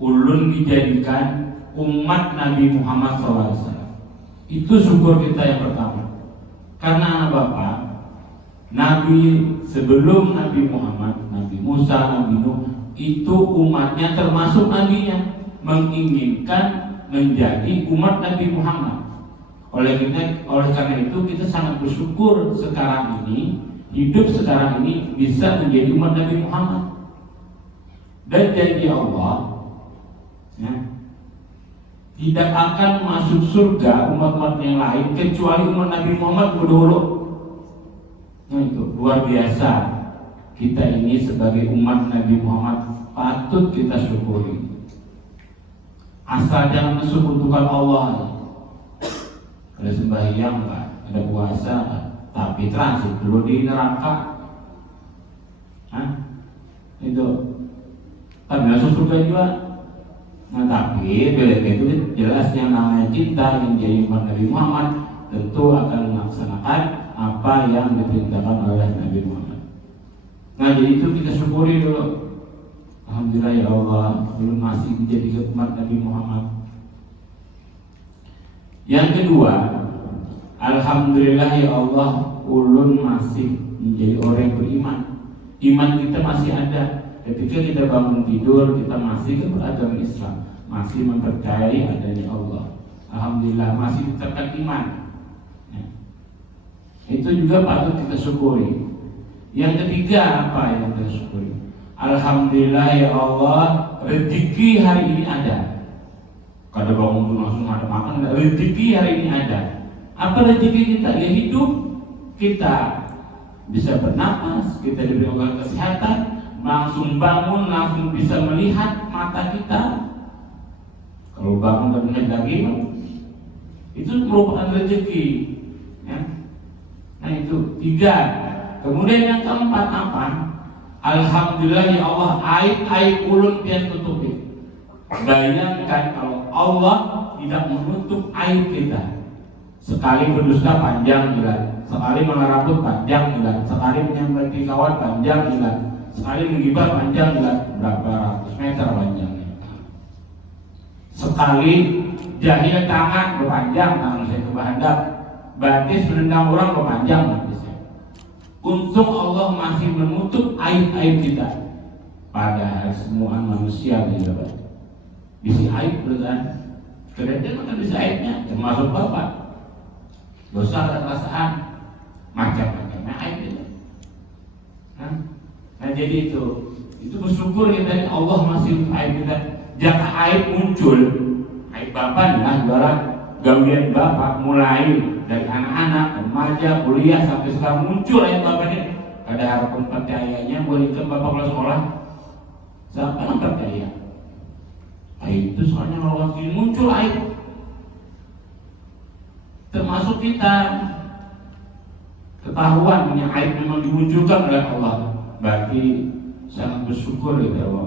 ulun dijadikan umat Nabi Muhammad SAW. Itu syukur kita yang pertama. Karena anak bapak, Nabi sebelum Nabi Muhammad, Nabi Musa, Nabi Nuh, itu umatnya termasuk nabinya menginginkan menjadi umat Nabi Muhammad. Karena itu kita sangat bersyukur sekarang ini, hidup sekarang ini bisa menjadi umat Nabi Muhammad. Dan janji Allah, ya, tidak akan masuk surga umat-umat yang lain kecuali umat Nabi Muhammad dulu. Nah itu luar biasa. Kita ini sebagai umat Nabi Muhammad patut kita syukuri. Asal jangan mensekutukan Allah. Ada sembahyang Pak, ada puasa Pak, tapi transit dulu di neraka. Itu tapi masuk surga juga. Nah tapi bila itu jelas yang namanya cinta yang jadi umat Nabi Muhammad tentu akan melaksanakan apa yang diperintahkan oleh Nabi Muhammad. Nah jadi itu kita syukuri dulu. Alhamdulillah ya Allah, belum masih menjadi umat Nabi Muhammad. Yang kedua, alhamdulillah ya Allah, ulun masih menjadi orang yang beriman. Iman kita masih ada. Ketika kita bangun tidur, kita masih beragama Islam, masih mempercayai adanya Allah. Alhamdulillah masih tetapkan iman. Ya. Itu juga patut kita syukuri. Yang ketiga apa yang kita syukuri? Alhamdulillah ya Allah, rezeki hari ini ada. Kada bangun pun langsung ada makan, rezeki hari ini ada. Apa rezeki kita? Ya hidup. Kita bisa bernapas, kita diberi Allah kesehatan, langsung bangun, langsung bisa melihat mata kita. Kalau bangun dan melihat lagi, itu merupakan rezeki. Ya. Nah itu 3. Kemudian yang keempat apa? Alhamdulillah ya Allah, aib ulun pian tutupi. Bayangkan kalau Allah tidak menutup aib kita. Sekali berdusta panjang hilang, sekali mengaraput panjang hilang, sekali menyampai kawan panjang hilang, sekali menggibah panjang hilang, berapa ratus meter panjangnya. Sekali jahil tangan berpanjang, tangan saya ke bahandap, batis menendang orang berpanjang batisnya. Untung Allah masih menutup aib-aib kita. Padahal semua manusia tidak bisa aib kan? Kerja makan bisa aibnya, termasuk bapak. Dosa dan perasaan macam-macamnya aib itu. Nah jadi itu bersyukur kita Allah masih aib kita. Jangan aib muncul, aib bapak nih juara gawian bapak mulai dari anak-anak, remaja, kuliah sampai sekarang muncul aib bapak ini. Ada harapan percayanya boleh ke bapak kelas sekolah. Siapa yang percaya? Aib itu soalnya kalau muncul aib, termasuk kita ketahuan punya aib memang dimunculkan oleh Allah, berarti sangat bersyukur ya Allah.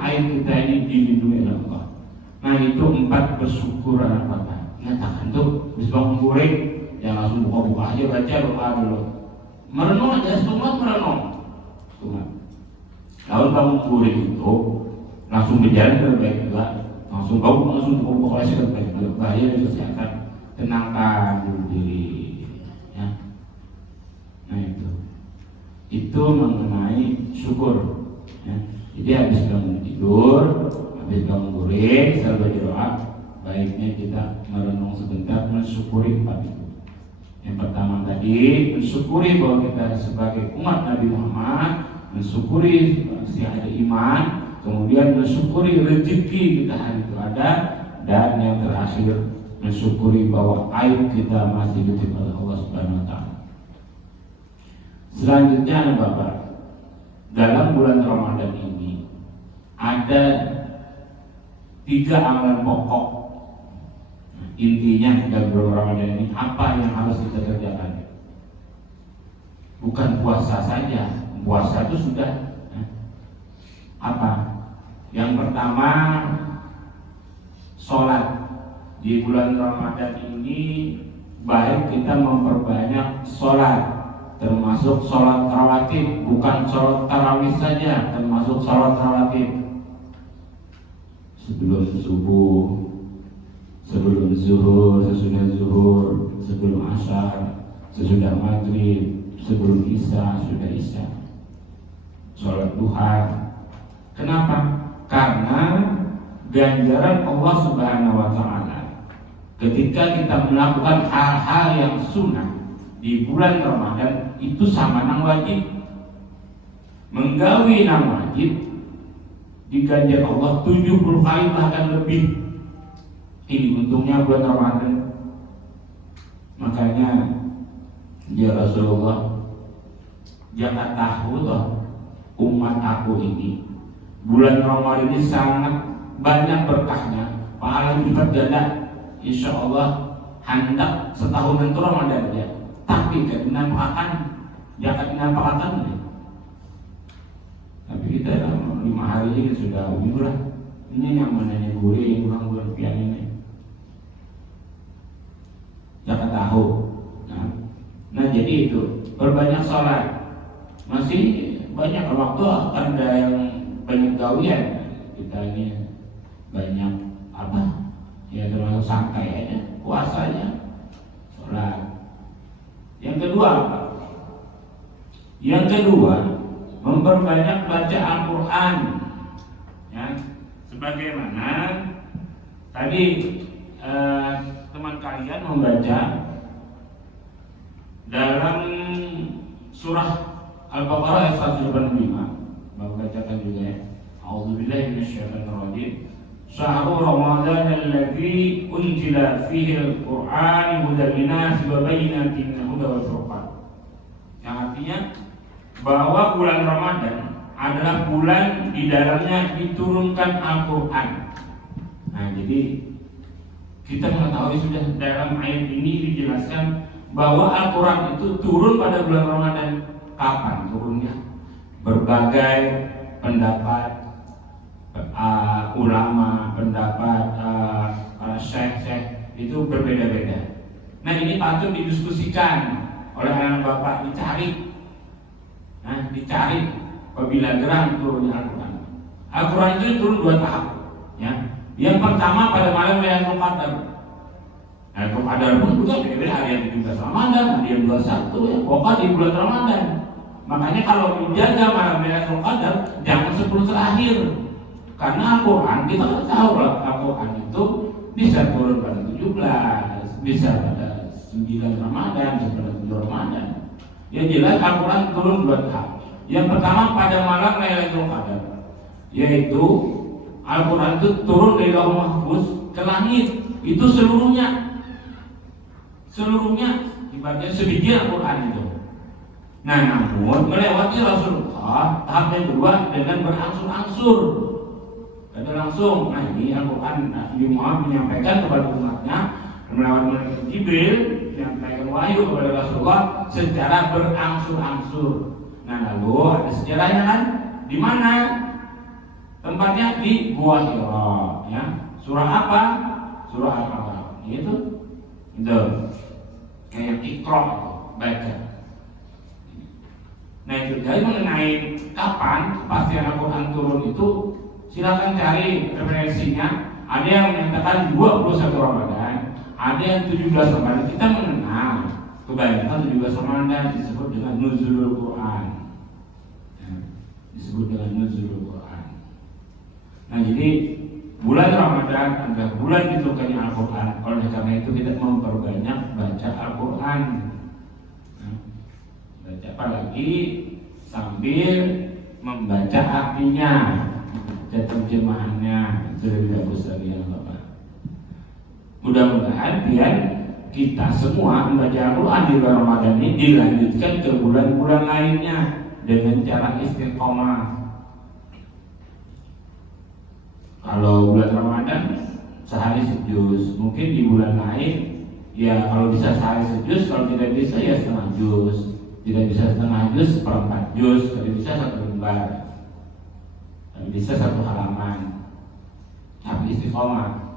Aib kita ini dilindungi oleh Allah. Nah itu 4 bersyukur anak bapak. Nyatakan tuh bis bangun goreng, jangan langsung buka-buka aja, baca doa dulu. Merenung aja, setengah merenung. Lalu bangun goreng itu langsung berjalan terbaik juga, langsung buka kelas terbaik juga, bahaya dan kesehatan. Tenangkan dulu diri, ya. Nah itu mengenai syukur, ya. Jadi habis bangun tidur, habis bangun goreng, selalu berdoa. Baiknya kita merenung sebentar, mensyukuri 4 itu. Yang pertama tadi mensyukuri bahwa kita sebagai umat Nabi Muhammad, mensyukuri masih ada iman, kemudian mensyukuri rezeki kita hari itu ada, dan yang terakhir mensyukuri bahwa aib kita masih ditutup oleh Allah Subhanahu wa taala. Selanjutnya Bapak, dalam bulan Ramadan ini ada 3 amalan pokok. Intinya dalam bulan Ramadan ini apa yang harus kita kerjakan? Bukan puasa saja, puasa itu sudah. Apa? Yang pertama, sholat. Di bulan Ramadan ini baik kita memperbanyak sholat, termasuk sholat rawatib, bukan sholat tarawih saja, termasuk sholat rawatib. sebelum subuh, sebelum zuhur, sesudah zuhur, sebelum asar, sesudah maghrib, sebelum isya, sudah isya, sholat duha. Kenapa? Karena ganjaran Allah Subhanahu wa Ta'ala ketika kita melakukan hal-hal yang sunnah di bulan Ramadan itu sama nang wajib. Menggawi nang wajib diganjar Allah 70 kali bahkan lebih. Ini untungnya bulan Ramadan. Makanya ya Rasulullah, jangan tahu toh umat aku ini bulan Ramadan ini sangat banyak berkahnya, pahala lipat ganda. Insya Allah hendak setahun itu Ramadan ya. Tapi dinampakkan, jangan dinampakkan. Tapi kita 5 hari ini sudah umur lah. Ini yang mananya guring bulan pian ini. Jangan tahu. Nah jadi itu berbanyak sholat. Masih banyak waktu ada yang banyak gawian. Kita ini banyak apa? Ya terlalu santai aja puasanya, sholat. Yang kedua apa? Yang kedua memperbanyak baca Al-Quran. Ya, sebagaimana tadi teman kalian membaca dalam surah Al-Baqarah ayat 185. Bapak bacakan juga ya. A'udzubillahi minasyaitonirrajim. Syahrul Ramadan alladzi unzila fihi al-Qur'an hudan lin-nasi wa bayyinatin minal huda wal furqan. Yang artinya bahwa bulan Ramadan adalah bulan di dalamnya diturunkan Al-Qur'an. Nah, jadi kita mengetahui sudah dalam ayat ini dijelaskan bahwa Al-Quran itu turun pada bulan Ramadan. Kapan turunnya? Berbagai pendapat ulama, pendapat para syekh-syekh itu berbeda-beda. Nah ini patut didiskusikan oleh anak bapak, dicari. Nah dicari apabila gerang turunnya Al-Quran. Al-Quran itu turun 2 tahap. Ya. Yang pertama pada malam Lailatul Qadar. Lailatul Qadar pun juga beda-beda, ada yang 17 Ramadan, ada yang 21 ya, pokoknya di bulan Ramadan. Makanya kalau menjaga malam Lailatul Qadar jangan 10 terakhir. Karena Al-Quran kita kan tahu lah, Al-Quran itu bisa turun pada 17, bisa pada 9 Ramadan, bisa pada 7 Ramadan. Yang jelas Al-Quran turun 2 tahap. Yang pertama pada malam Lailatul Qadar, yaitu Al-Quran itu turun dari Lauhul Mahfuz ke langit. Itu seluruhnya ibaratnya sebiji Al-Quran itu. Nah namun melewati Rasulullah tahap yang kedua dengan berangsur-angsur. Ada langsung, nah ini Al-Quran Nabi Muhammad menyampaikan kepada umatnya melewati malaikat Jibril, menyampaikan wahyu kepada Rasulullah secara berangsur-angsur. Nah lalu ada sejarahnya kan, di mana tempatnya? Di Gua Hira. Ya. Surah apa? Surah Al-Baqarah. Itu kayak Iqra, baca. Nah itu jadi mengenai kapan kepastian Al-Quran turun itu silakan cari referensinya. Ada yang menyatakan 21 Ramadan, ada yang 17 Ramadan. Kita mengenal kebanyakan 17 Ramadan disebut dengan Nuzulul Quran. Ya, disebut dengan Nuzulul Quran. Nah jadi bulan Ramadan adalah bulan diturunkannya Al-Quran. Oleh karena itu kita memperbanyak baca Al-Quran. Nah, baca apalagi sambil membaca artinya, baca terjemahannya. Itu lebih bagus lagi ya Bapak. Mudah-mudahan biar kita semua membaca Al-Quran di bulan Ramadan ini dilanjutkan ke bulan-bulan lainnya dengan cara istiqomah. Kalau bulan Ramadan sehari sejuz, mungkin di bulan lain ya kalau bisa sehari sejuz, kalau tidak bisa ya setengah juz, tidak bisa setengah juz, seperempat juz, kalau bisa 1 lembar, kalau bisa 1 halaman. Tapi istiqomah.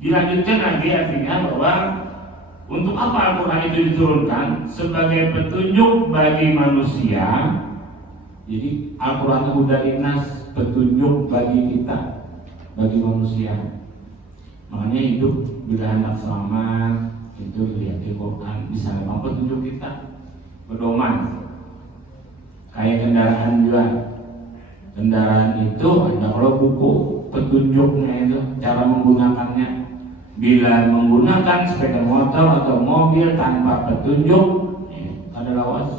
Dilanjutkan lagi artinya bahwa untuk apa Al-Quran itu diturunkan? Sebagai petunjuk bagi manusia. Jadi Al-Quran hudan linnas, petunjuk bagi kita, bagi manusia. Makanya hidup bila hendak selamat itu lihat di Quran, bisa dapat petunjuk kita, pedoman. Kayak kendaraan juga, kendaraan itu ada kalau buku petunjuknya itu cara menggunakannya. Bila menggunakan sepeda motor atau mobil tanpa petunjuk, ada lawas,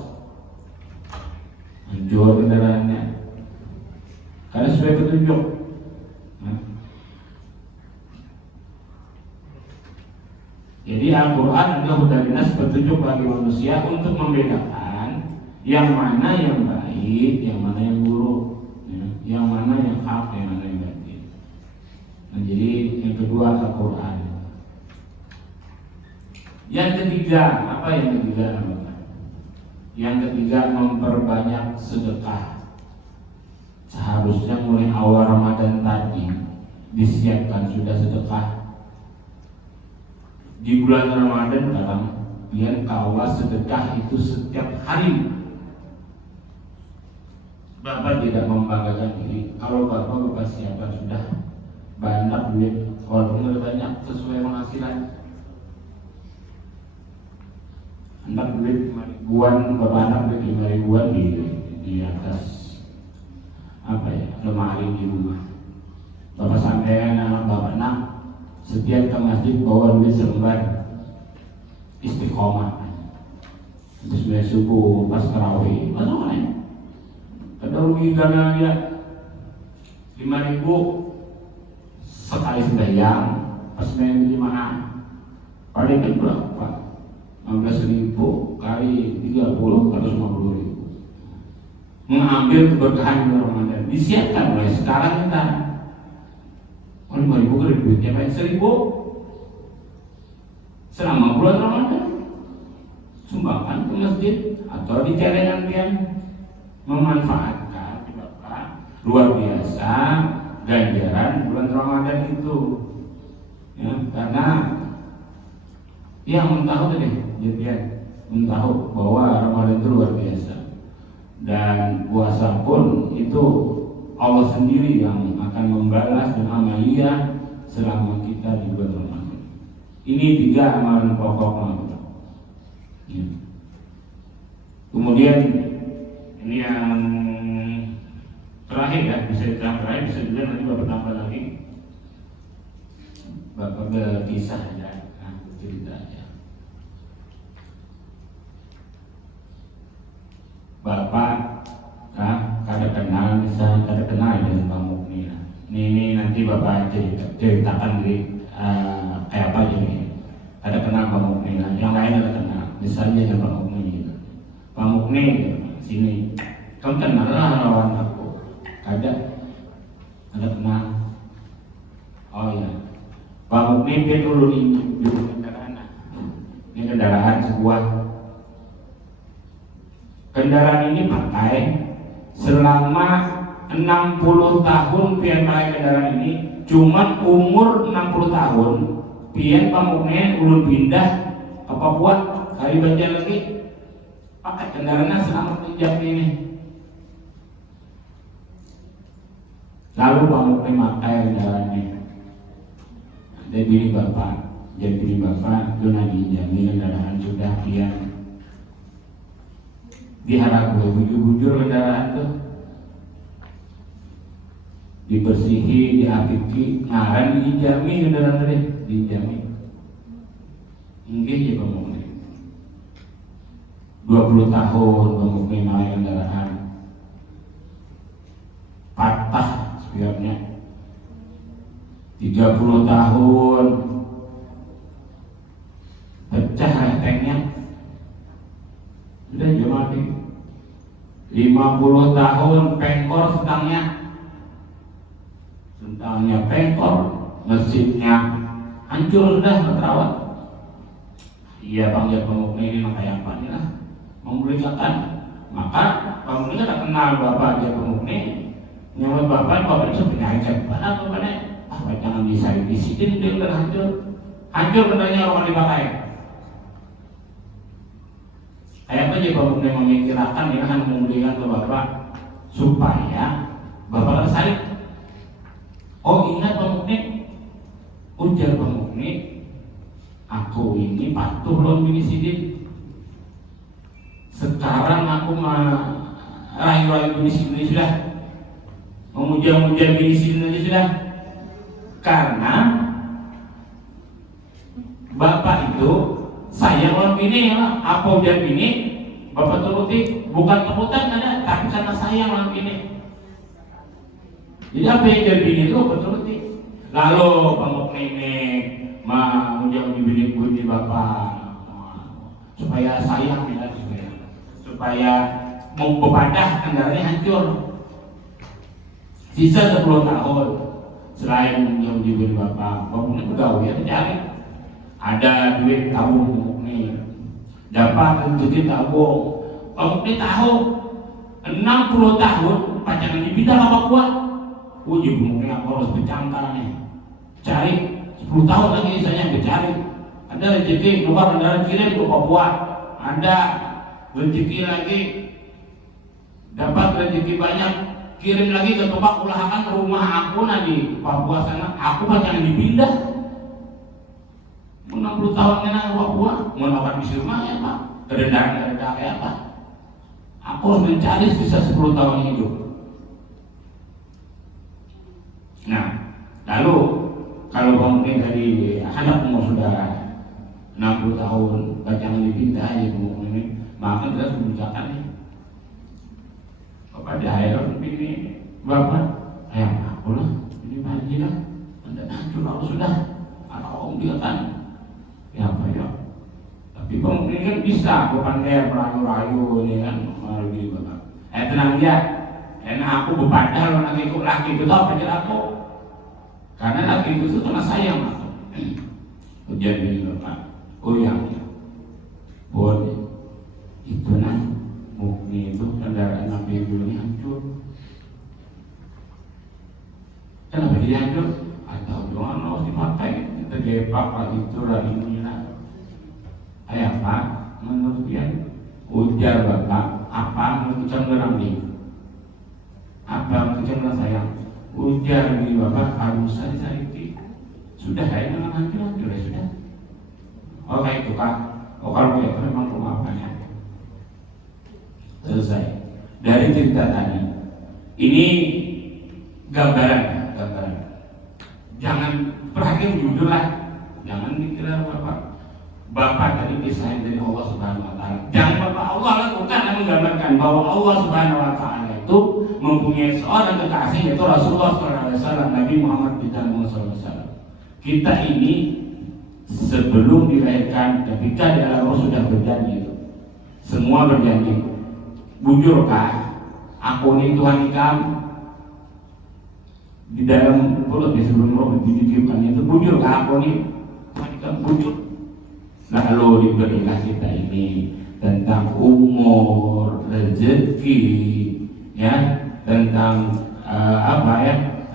hancur kendaraannya. Karena sesuai petunjuk. Jadi Al-Quran adalah hudan dinas, petunjuk bagi manusia untuk membedakan yang mana yang baik, yang mana yang buruk, yang mana yang hak, yang mana yang batil. Nah, jadi yang kedua Al-Quran. Yang ketiga, apa yang ketiga? Yang ketiga memperbanyak sedekah. Seharusnya mulai awal Ramadan tadi disiapkan sudah sedekah. Di bulan Ramadan dalam biar kawas sedekah itu setiap hari. Bapak tidak membanggakan diri. Kalau bapak siapa sudah banyak duit, walaupun banyak sesuai penghasilan. Anak duit 5 ribuan, bapak anak duit 5 ribuan di atas apa ya, lemari di rumah. Bapak sampaikan anak bapak, nak, setiap ke masjid bawa duit selembar, istiqomah. Terus subuh pas tarawih, mana mana? Ada rugi karena dia 5.000 sekali sembahyang, pas sembahyang jemaah, paling kan berapa? 15.000 kali 30 atau 50.000. Mengambil keberkahan bulan Ramadan. Disiapkan mulai sekarang kita. 5.000 kali duitnya baik 1.000 selama bulan Ramadan. Sumbangkan ke masjid atau di celengan pian, memanfaatkan Bapak luar biasa ganjaran bulan Ramadan itu. Ya, karena yang tahu tadi jadi tahu bahwa Ramadan itu luar biasa, dan puasa pun itu Allah sendiri yang akan membalas dan amalia selama kita di bulan Ramadan. Ini 3 amalan pokok. Ya. Kemudian ini yang terakhir ya, bisa terakhir, bisa juga nanti bapak tambah lagi, bapak berkisah ya, cerita ya. Bapak kada kenal, misalnya kada kenal dengan Pak Mukni. Ini nanti bapak ceritakan di kayak apa jadi. Kada kenal Pak Mukni, yang lain ada kenal. Misalnya dengan Pak Mukni. Pak Mukni sini, kamu kenal lah lawan aku. Kada kenal. Oh ya, Pak Mukni dia dulu ini kendaraan. Ini kendaraan sebuah. Kendaraan ini pakai selama 60 tahun pian pakai kendaraan ini. Cuma umur 60 tahun pian pamuknya ulun pindah ke Papua, kali Banjar lagi pakai kendaraannya selama pinjam ini. Lalu pamuknya pakai kendaraannya. Jadi bini bapak itu dijamin kendaraan sudah pian diharap bujur-bujur kendaraan tuh, dibersihi, diapiki, ngaran dijami kendaraan tadi, dijami. Enggak ya Bang Mukni. 20 tahun Bang Mukni naik kendaraan, patah spioknya. 30 tahun pecah rentengnya, sudah mati. 50 tahun pengkor sentangnya pengkor, mesinnya hancur sudah terawat. Iya Bang, ya Bang Mukni ini kayak apa nih lah memberikan. Maka Bang Mukni tak kenal bapak dia Bang Mukni, nyawa bapak itu penyakit apa bapaknya. Jangan bisa disitin, dia udah hancur katanya orang dipakai. Kayak apa aja Bang Mukni memikirkan ya kan, memberikan ke bapak supaya Bapak Said, oh ingat Pak Mukni, ujar Pak Mukni, aku ini patuh loh Bini Sidin. Sekarang aku rayu-rayu Bini Sidin sudah, memuja-muja Bini Sidin aja sudah. Karena Bapak itu sayang lawan bini, apa ujar bini, Bapak turuti, bukan kebutan ada, tapi karena sayang lawan bini. Jadi apa yang ujar bini itu Bapak turuti. Lalu Pak Mukni ini memuja-muji bini Bapak supaya sayang ya, supaya mau bepadah kendaraannya hancur. Sisa 10 tahun selain memuja-muji bini Bapak Mukni pegawai ya cari. Ada duit tabung nih, dapat duit tabung. Pak Mukni tahu 60 tahun pacaran dipindah apa kuat. Uji Mukni aku harus bercangkar nih, cari 10 tahun lagi saya mencari. Ada rezeki keluar, ada rezeki ke Papua, ada rezeki lagi, dapat rezeki banyak, kirim lagi ke tempat ulahakan rumah aku di Papua sana. Aku pacaran dipindah. 60 tahun kena Papua, mau dapat misi rumah ya Pak, kerendahan kayak apa? Aku harus mencari sisa 10 tahun hidup. Nah, lalu kalau Pak Mukni dari anak umur sudah 60 tahun, jangan dipindah ya Pak Mukni, maka terus mengucapkannya kepada ayah ini, Bapak, ayah aku lah, ini baji lah, anda hancur aku sudah, anak om dia kan. Ya apa ya, tapi Pak Mukni kan bisa bukan kayak merayu-rayu ini kan gitu Bapak. Tenang dia, enak aku bepadal laki itu tau pikir aku, karena laki itu cuma sayang aku. Ujian ini Bapak, oh ya, boleh. Itu Mukni itu kendaraan Nabi dulu hancur. Kenapa dia hancur? Atau doang harus dipakai. Terjadi Bapak itu ini lah. Ayah Pak, menurut dia ujar Bapak, apa menurut canggaran ini? Apa menurut canggaran saya? Ujar di Bapak, harus saya cari. Sudah saya dengan hancur ya sudah. Oh kayak itu Pak. Oh kalau itu memang rumah apanya. Selesai. Dari cerita tadi, ini gambaran. Jangan perhatian judul lah, jangan dikira Bapak tadi pisahin dari Allah Subhanahu Wa Taala. Jangan Bapak Allah lakukan dan menggambarkan bahwa Allah Subhanahu Wa Taala itu mempunyai seorang kekasih yaitu Rasulullah SAW, Nabi Muhammad SAW. Kita ini sebelum dilahirkan, ketika di alam roh sudah berjanji itu, semua berjanji. Bujurkah aku ini Tuhan kamu? Di dalam perut ya sebelum roh ditiupkan itu bujur ke aku nih, kita bujur. Lalu diberilah kita ini tentang umur, rezeki, ya, tentang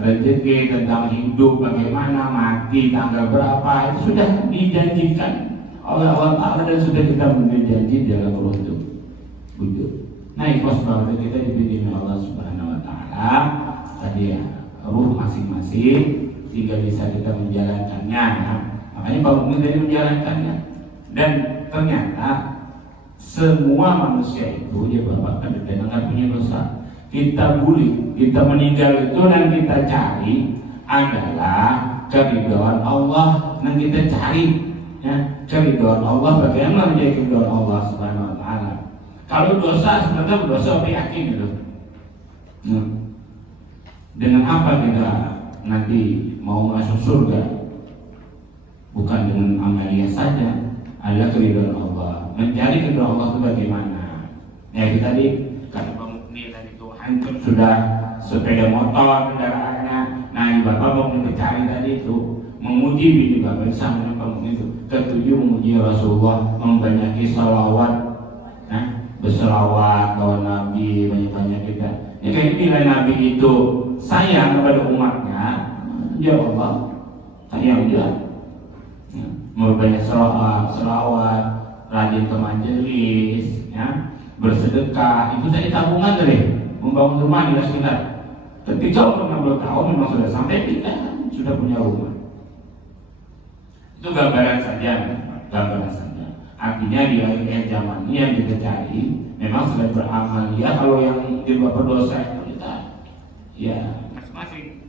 rezeki, tentang hidup, bagaimana mati, tanggal berapa, itu sudah dijanjikan oleh Allah Taala dan sudah kita berjanji dalam roh itu bujur. Nah, ikhlas bahwa kita dibimbing Allah Subhanahu Wa Taala tadi ya. Ruh masing-masing sehingga bisa kita menjalankannya. Makanya Pak Mukni tadi menjalankannya. Dan ternyata semua manusia itu dia Bapak dan akan punya dosa. Kita bully, kita meninggal itu dan kita cari adalah keridhaan Allah yang kita cari. Ya, keridhaan Allah, bagaimana menjadi keridhaan Allah Subhanahu Wa Taala. Kalau dosa sebenarnya dosa yakin gitu. Dengan apa kita nanti mau masuk surga? Bukan dengan amalia saja, adalah keridhaan Allah. Mencari keridhaan Allah itu bagaimana? Ya itu tadi kata Pak Mukni tadi itu hancur sudah sepeda motor kendaraannya. Nah Bapak mau mencari tadi itu memuji bini Bapak sama Pak Mukni itu. Ketujuh memuji Rasulullah, membanyaki salawat, berselawat kawan Nabi banyak-banyak kita. Ya kayak bila Nabi itu sayang kepada umatnya, ya Allah sayang dia. Ya, mau banyak selawat, rajin ke majelis, ya, bersedekah. Itu tadi tabungan deh, membangun rumah di sekitar. Ketika umur 60 tahun memang sudah sampai, kita sudah punya rumah. Itu gambaran saja, gambaran saja. Artinya di akhir zaman ini yang kita cari memang sudah beramalia. Kalau yang berbuat berdosa itu kita ya masing-masing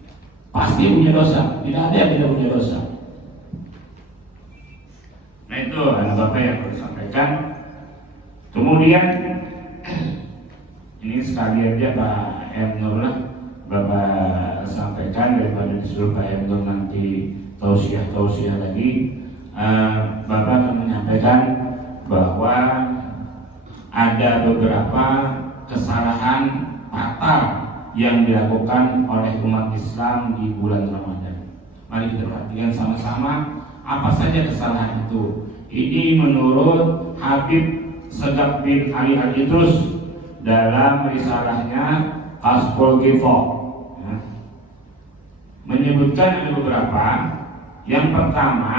pasti punya dosa, tidak ada yang tidak punya dosa. Nah itu anak bapak yang harus sampaikan. Kemudian ini sekali aja Pak M. Nur lah Bapak sampaikan, daripada disuruh Pak M. Nur nanti tausiah lagi. Bapak akan menyampaikan bahwa ada beberapa kesalahan fatal yang dilakukan oleh umat Islam di bulan Ramadan. Mari kita perhatikan sama-sama apa saja kesalahan itu. Ini menurut Habib Segaf bin Ali Al-Idrus dalam risalahnya Kashful Ghifar, menyebutkan ada beberapa. Yang pertama,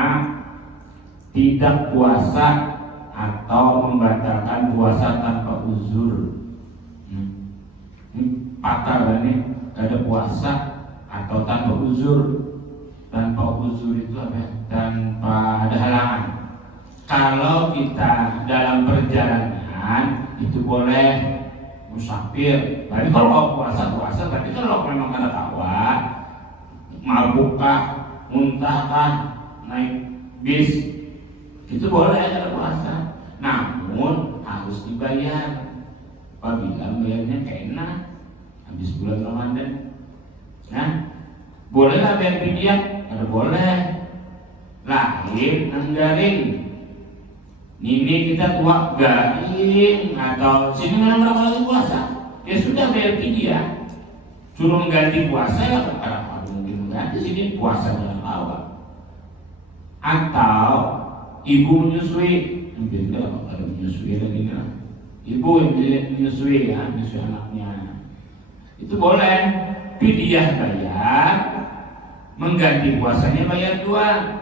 tidak puasa atau membatalkan puasa tanpa uzur. Ini fatal kan nih, ada puasa atau tanpa uzur. Tanpa uzur itu apa? Tanpa ada halangan. Kalau kita dalam perjalanan itu boleh musafir. Tapi kalau puasa, tapi kalau memang ada kawa, mabukkah, muntahkah, naik bis, itu boleh ada puasa. Namun harus dibayar. Apabila bayarnya kena habis bulan Ramadan, nah bolehlah bayar fidyah, ada boleh. Lahir nenggaring, ini kita tua garing atau sini memang berapa lagi puasa, ya sudah bayar fidyah. Suruh mengganti puasa ya karena mungkin mengganti sini puasa dengan awal. Atau ibu menyusui, mungkin kalau ada menyusui lagi kan, ibu yang menyusui ya, menyusui anaknya, itu boleh fidyah bayar, mengganti puasanya bayar dua.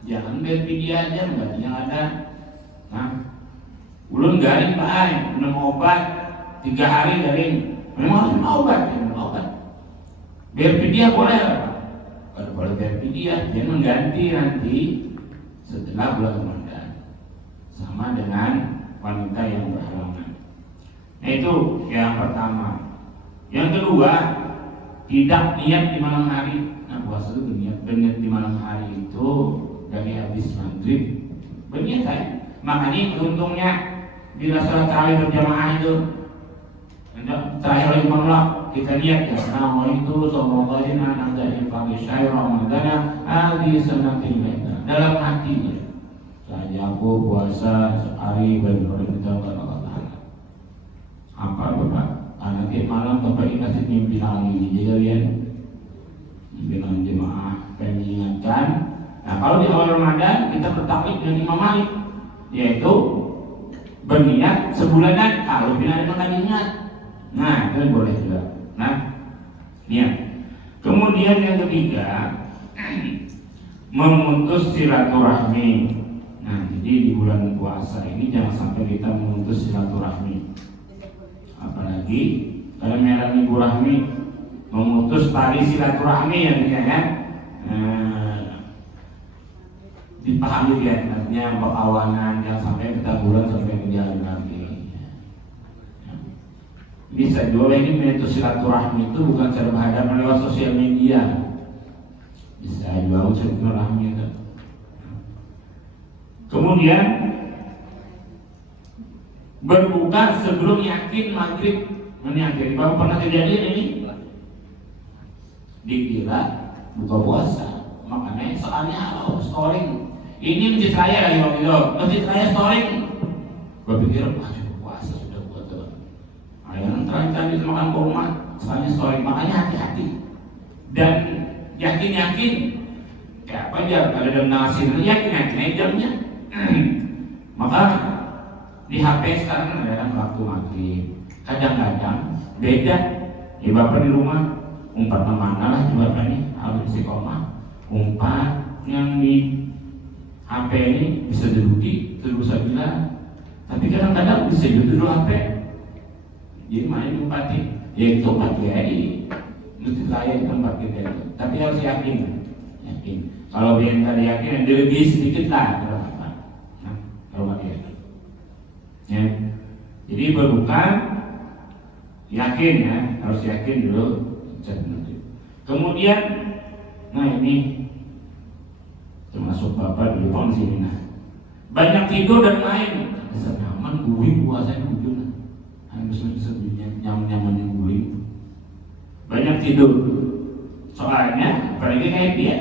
Jangan bayar fidyah aja, mengganti yang ada. Nah, ulun garing Pak, minum obat 3 hari garing, memang harus minum obat. Bayar fidyah boleh Pak? Kalau boleh bayar fidyah, dia mengganti nanti setelah bulan Ramadan, sama dengan wanita yang berhalangan. Nah itu yang pertama. Yang kedua, tidak niat di malam hari. Nah puasa itu berniat di malam hari itu dari habis maghrib berniat kan? Makanya beruntungnya bila sholat tarawih berjamaah itu terakhir oleh imam lah, kita niat ya, nawaitu sallallahu alaihi wasallam dari pagi syair Ramadan ahli sanatin baita, dalam hatinya saya aku puasa sehari berdoa kita kepada Allah. Apa Bapak? Nanti malam Bapak ingat mimpi lagi kejadian pimpinan jemaah mengingatkan. Nah kalau di awal Ramadan kita bertaklid dengan Imam Malik, yaitu berniat sebulanan. Kalau bila memang ingat, nah itu boleh juga. Nah niat. Kemudian yang ketiga, memutus silaturahmi. Nah jadi di bulan puasa ini jangan sampai kita memutus silaturahmi, apalagi dalam melani ibu rahmi, memutus tali silaturahmi yang ya. Dipahami ya, artinya perkawanan yang sampai ketaburan sampai menjalin lagi. Bisa juga ini memutus silaturahmi itu bukan cara berhadapan lewat sosial media. Bisa juga silaturahmi itu. Kemudian berbuka sebelum yakin maghrib menyakin. Bapak pernah kejadian ini? Dikira buka puasa, makanya soalnya storing. Ini masjid raya lagi waktu itu, masjid raya storing. Berpikir puasa sudah buat tuh. Ayam terakhir makan kurma, soalnya storing. Makanya hati-hati dan yakin. Kayak apa aja kalau ada nasi, yakin jamnya. Maka di HP sekarang ada waktu maghrib. Kadang-kadang beda. Ya Bapak di rumah umpat mana lah Bapak nih harus istiqomah. Umpat yang di HP ini bisa dirugi terus saja. Tapi kadang-kadang bisa juga dulu HP. Jadi main umpatin. Ya itu umpat GI. mesti layak tempat kita itu. Tapi harus yakin. Kalau yang tadi yakin, lebih sedikit lah berapa. Nah, kalau dia. Ya. Jadi berbuka yakin ya, harus yakin dulu. Kemudian, nah ini termasuk bapak dulu pun sini. Nah, banyak tidur dan main. Senyaman guling puasanya ujung. Harus nyaman guling. Banyak tidur. Soalnya apalagi kayak dia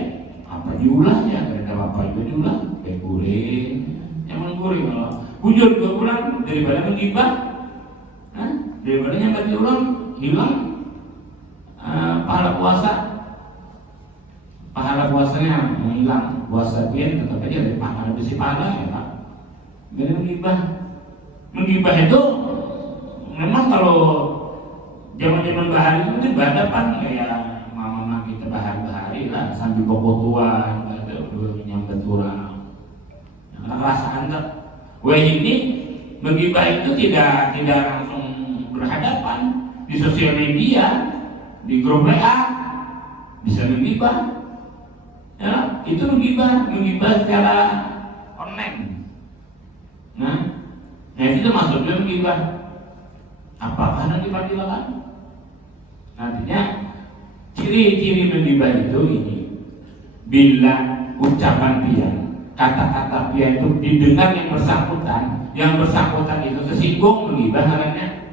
apa diulah ya, ada apa juga diulah kayak guling. Nyaman guling kalau bujur 2 bulan daripada menggibah, daripada nyambat diulang hilang pahala puasanya menghilang. Puasa dia tetap aja ada pahala besi pahala ya Pak. Jadi menggibah itu memang kalau zaman bahari itu kan berhadapan kayak mama kita bahari lah sambil pokok tua nyambat orang. Perasaan tak? Ini menggibah itu tidak langsung berhadapan di sosial media, di grup WA bisa menggibah. Ya, itu menggibah secara online. Nah itu maksudnya menggibah. Apakah nanti dilakukan? Artinya ciri-ciri menggibah itu ini. Bila ucapan dia, kata-kata dia itu didengar yang bersangkutan itu tersinggung, menggibah namanya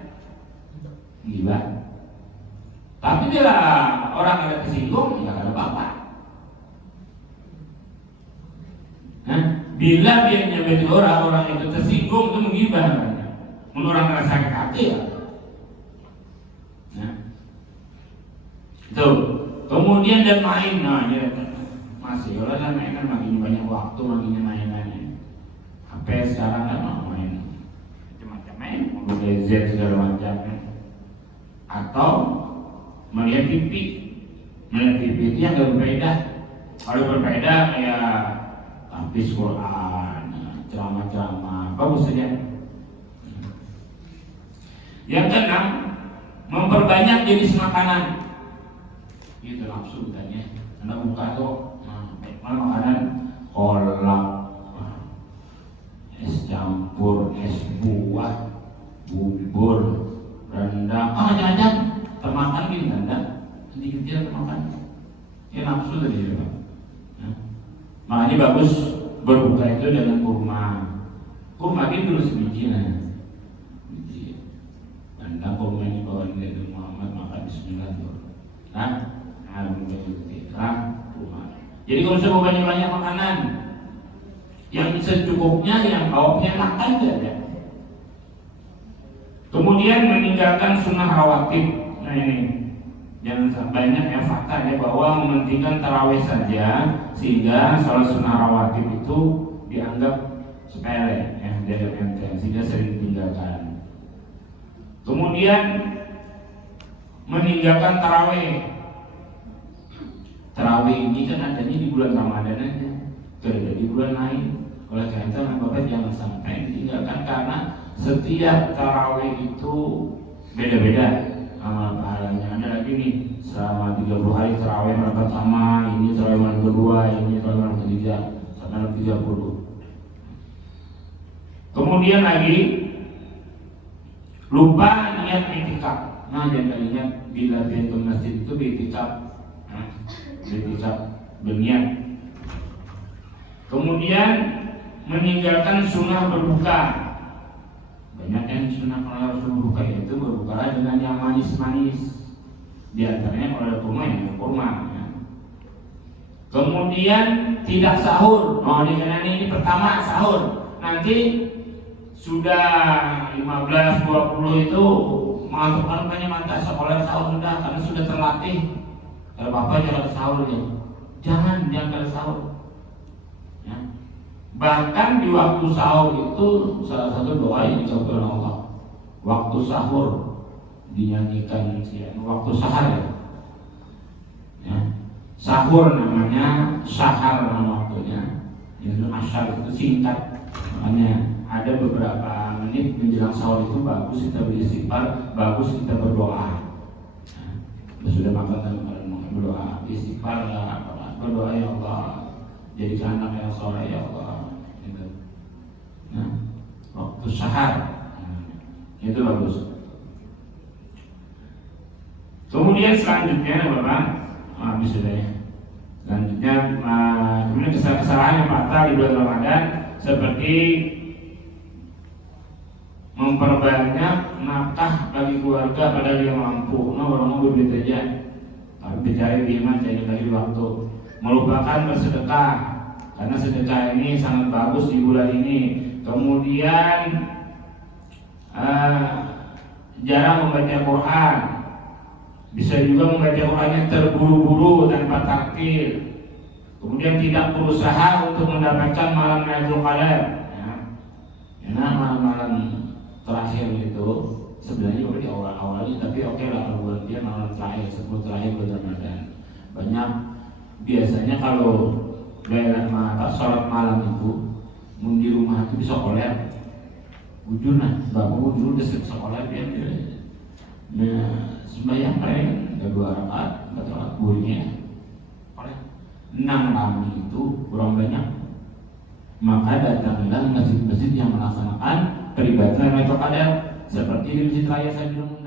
gibah. Tapi bila orang ada tersinggung, ya ada apa-apa. Bila dia nyampe orang itu tersinggung, itu menggibah namanya. Menurut orang merasa sakit hati ya. Tuh, kemudian dan main, masih orang main kan makin banyak waktu, makin main. HP sekarang kan main macam-macam main, mau gadget segala macam. Atau melihat TV itu yang gak berbeda. Kalau berbeda kayak habis Quran, ceramah-ceramah, bagus saja. Yang keenam, memperbanyak jenis makanan. Itu nafsu katanya. Anda buka tuh, makanan kolak, es campur, es buah, bubur, rendang, jajan, termakan gitu Anda, sedikit termakan. Ya nafsu tadi ya Pak. Makanya bagus berbuka itu dengan kurma. Kurma itu terus biji Rendang kurma ini bawaan dari Muhammad maka Bismillah tuh. Jadi kalau saya mau banyak makanan yang secukupnya, yang bawahnya makan saja. Kemudian meninggalkan sunnah rawatib. Nah ini jangan banyak yang fakta ya bahwa mementingkan tarawih saja sehingga salat sunnah rawatib itu dianggap sepele ya, dari enteng sehingga sering ditinggalkan. Kemudian meninggalkan tarawih. Tarawih ini kan adanya di bulan Ramadan aja, tidak di bulan lain. Oleh karena itu, Bapak jangan sampai ditinggalkan karena setiap tarawih itu beda-beda amal pahalanya. Ada lagi nih selama 30 hari tarawih malam pertama, ini tarawih malam kedua, ini tarawih malam ketiga, sampai malam 30. Kemudian lagi lupa niat i'tikaf. Nah jangan ingat bila dia ke masjid itu i'tikaf berniat. Kemudian meninggalkan sunnah berbuka. Banyak yang sunnah kalau berbuka itu berbuka dengan yang manis-manis. Di antaranya kalau ada kurma yang kurma. Ya. Kemudian tidak sahur. Ini pertama sahur. Nanti sudah 15-20 itu mengantukkan banyak mantap sekolah sahur sudah karena sudah terlatih. Kalau Bapak jangan sahur ya. Jangan sahur. Ya. Bahkan di waktu sahur itu salah satu doa yang dikabulkan Allah. Waktu sahur dinyanyikan waktu sahar ya. Ya. Sahur namanya, sahar nama waktunya. Itu asyar itu singkat. Makanya ada beberapa menit menjelang sahur itu bagus kita beristighfar, bagus kita berdoa. sudah makan dan berdoa istighfar lah, berdoa ya Allah jadikan anak yang soleh ya Allah gitu. Nah, waktu sahar itu bagus. Kemudian selanjutnya Bapak habis sudah ya. Selanjutnya kemudian kesalahan yang fatal di bulan Ramadan seperti memperbanyak nafkah bagi keluarga padahal dia mampu. Nah, orang mau berbeda aja. Tapi bicara iman jadi bagi waktu. Melupakan bersedekah karena sedekah ini sangat bagus di bulan ini. Kemudian jarang membaca Quran. Bisa juga membaca Qurannya terburu-buru tanpa tartil. Kemudian tidak berusaha untuk mendapatkan malam Lailatul Qadar. Ya, malam-malam terakhir itu sebenarnya udah di awal-awalnya, tapi oke lah kalau buat dia malam terakhir, 10 terakhir bulan Ramadan. Banyak biasanya kalau sholat malam itu mun di rumah itu bisa koler. Ujur nah, bapak dulu udah sekolah dia. Nah, sembahyang paling ada 2 rakaat, 4 rakaat burungnya. Oleh 6 malam itu kurang banyak. Maka datanglah masjid-masjid yang melaksanakan peribadatan Lailatul Qadar seperti di Masjid Raya Sabilullah.